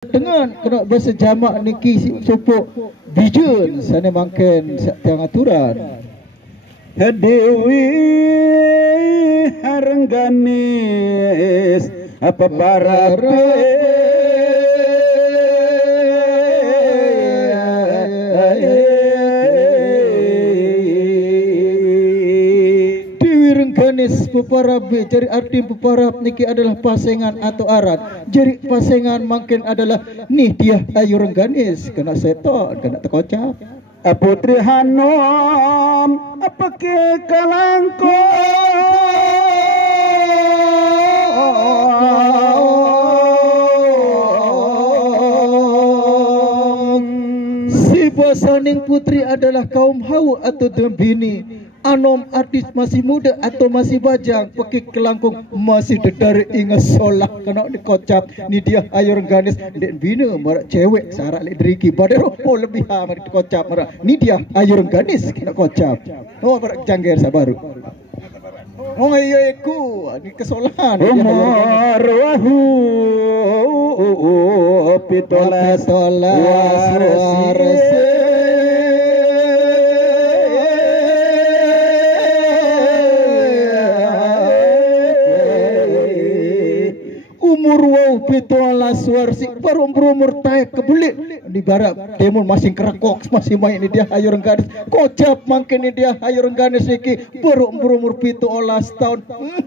dengan kena bahasa jamak niki supuk bijun sana mangken tiang aturan Dewi Harengganis apa para Rengganis peparab. Jadi arti peparab niki adalah pasengan atau arat. Jadi pasengan mungkin adalah nih dia ayu Rengganis kena seton kena tekocap. Putri Hanom apa ke kalangko si basaning putri adalah kaum hawa atau dembini. Anom artis masih muda atau masih bajang pakai kelangkung masih dedari ingat solak kena dikocap ni dia ayu Rengganis dan bina marak cewek sarak lek driki badero lebih amat dikocap marak ni dia ayu Rengganis kena kocap marak jangger sabaru ngayeku ni kesolahan arwahu pitolas warasi umur wow pitolas warsi baru umur taek kebulik di barat demon masih kerakok masih main ni dia ayu Rengganis kocap mangkin ni dia ayu Rengganis niki baru umur pitolas tahun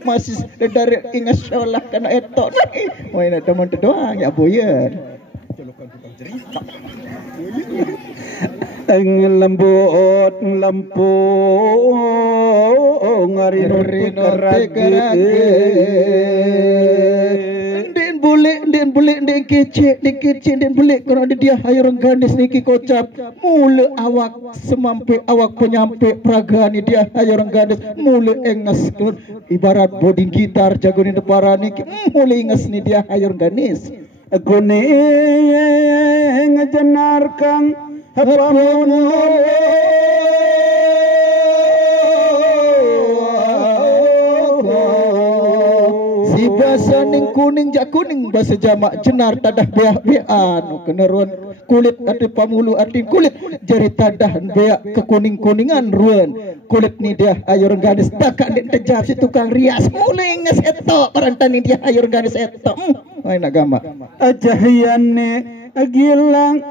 masih dari ingat sekolah kena etok main teman doang ya boyer lembut lampu ngari den boleh den kece den boleh kalau dia ayu Rengganis niki kocap mula awak semampe awak penyampe praga ni dia ayu Rengganis mula engas ibarat boding gitar jago ni depara niki mula engas ni dia ayu Rengganis gune ngajenarkan apa si bahasa ning kuning jak kuning bahasa jamak jenar tadah beak-bean keneruan kulit arti pamulu arti kulit jari tadah beak ke kuning-kuningan ruan kulit ni dia ayu Rengganis takak nek tejap si tukang rias mulai nges etok perantan ni dia ayu Rengganis etok main agama ajahiyane agilang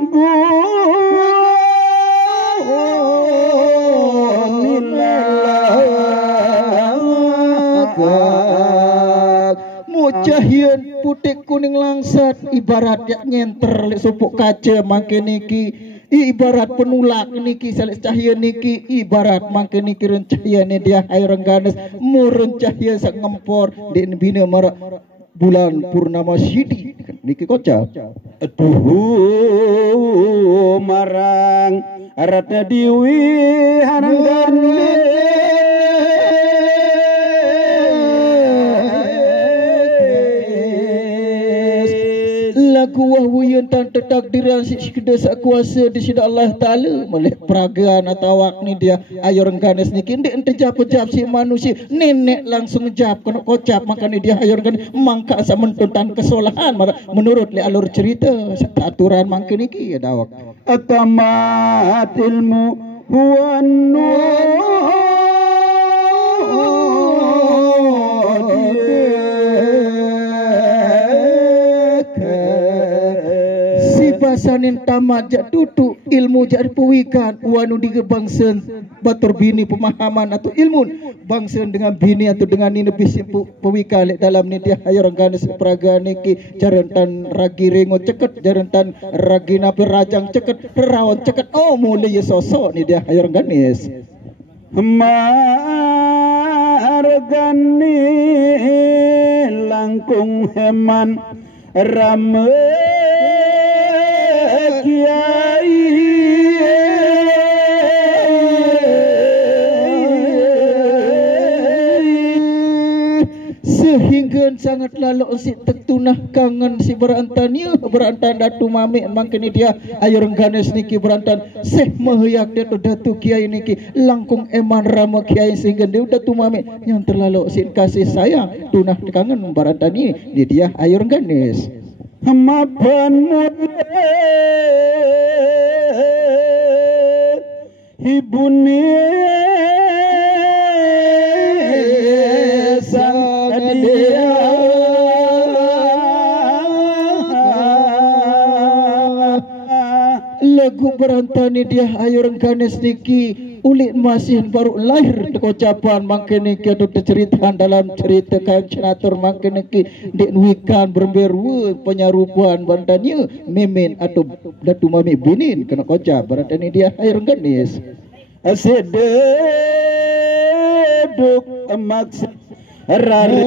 mujahian putih kuning langsat ibarat yak nyenter lek supuk kaca mangke niki ibarat penulak niki salek cahaya niki ibarat mangke niki rencahayane dia ayu Rengganis murun cahaya sak ngempor di bina marak bulan purnama sidi niki kocap aduh marang aratna diwi Harengganis lagu wahwuyan tan takdiran si kedasa kuasa di sida Allah Taala melih peragaan atau awak ni dia ayu Rengganis niki ndek ente jap si manusia nenek langsung jap kena kocap maka ni dia ayu Rengganis mangka asa mentuntan kesolahan menurut le alur cerita aturan mangke niki ada awak atamat ilmu huwa basanin tamat jak tutu ilmu jak dipuikan wanu digebangsen batur bini pemahaman atau ilmu bangsen dengan bini atau dengan ini bisi puikan dalam ni dia ayu Rengganis praga niki jarentan ragi rengo ceket jarentan ragi napi rajang ceket rawan ceket oh mulai sosok ni dia ayu Rengganis margani langkung heman rame sehingga sangat lalu si tertunah kangen si berantan datu mami mangkini dia ayu Rengganis niki berantan seh mahayak dia tu datu kiai niki langkung eman rama kiai sehingga dia datu mami yang terlalu si kasih sayang tunah kangen berantan ni dia ayu Rengganis mapan muda ibune sang dia lagu berantani dia ayur ganes niki ulit masih baru lahir ucapan makin niki atau ceritakan dalam cerita kain cinatur makin niki dinuikan berberu penyarupan bantanya memen atau datu mami binin kena kocap berantani dia ayur ganes asededuk maksud rare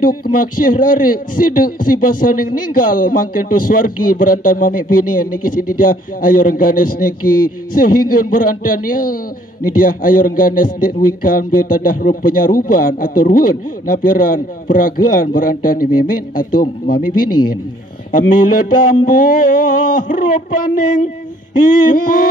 duduk maksih rare siduk si basaning ninggal makin tu swargi berantan mami bini niki si dia ayo rengganes niki sehingga berantannya ni dia ayo rengganes dek wikan betadah rup penyaruban atau ruun napiran peragaan berantan ni mimin atau mami binin amila dambu rupaning ibu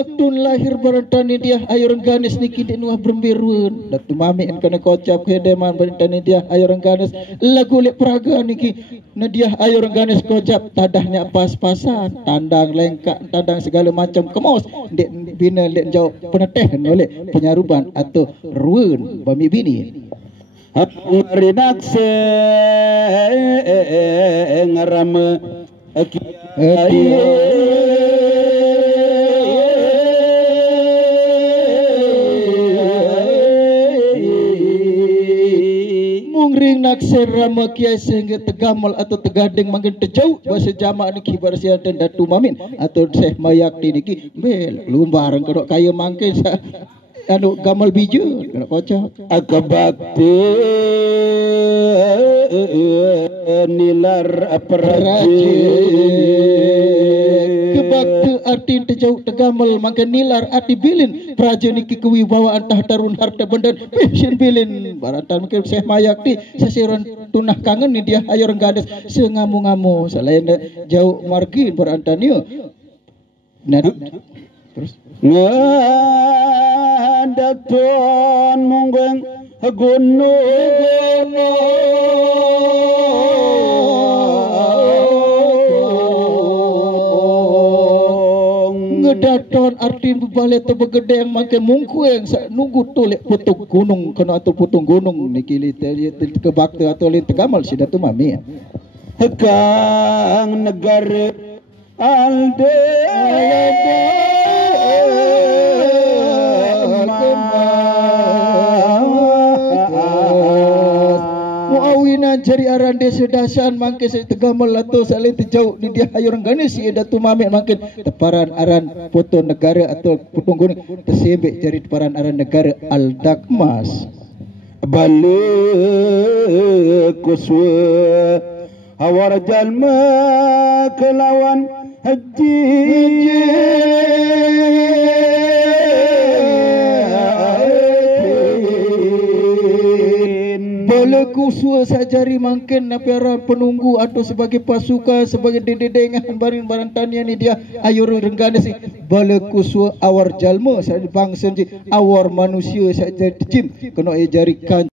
waktu lahir berantani dia ayo rengganes niki di nuah berembiruan datu mami kena kocap kedeman berantani dia ayo rengganes lagu lek peraga niki na dia ayo rengganes kocap tadahnya pas-pasan tandang lengkak tandang segala macam kemos dek bina lek jauh peneteh oleh penyaruban atau ruun bami bini ngarinak se ngarame ring naksir rama kiai sehingga tegamal atau tegadeng makin terjauh bahasa jamak niki barsian dan datu mamin atau Syekh Mayakti niki bel lumbarang kodok kaya mangkin anu gamal biju kena kocak akabakti nilar aparaji kebakti arti terjauh tegamal makin nilar arti bilin praja niki kewibawaan tahtarun harta benda passion bilin barantan mungkin Syekh Mayakti sesiran tunah kangen ni dia ayo rengganes sengamu-ngamu selain jauh margin berantannya nah terus ngadaton munggeng gunung ngedaton artin bebalik atau begede yang makin mungku yang nunggu tu lek putung gunung kena atau putung gunung niki ke bakti atau lin tegamal sida tu mami kang negara alde muawinan jari aran desa dasan mangke saya tegamal atau salin terjauh ni dia ayo rengganes si datu mami makin teparan aran foto negara atau putung gunung tersebek jari teparan aran negara Al-Dakmas balik kuswa awar jalma kelawan haji balaku sua sajari mangkin napiara penunggu atau sebagai pasukan sebagai dedengan barin barantania ni dia ayo rengganes si balaku sua awar jalma saya bangsa awar manusia saya jim kena jarikan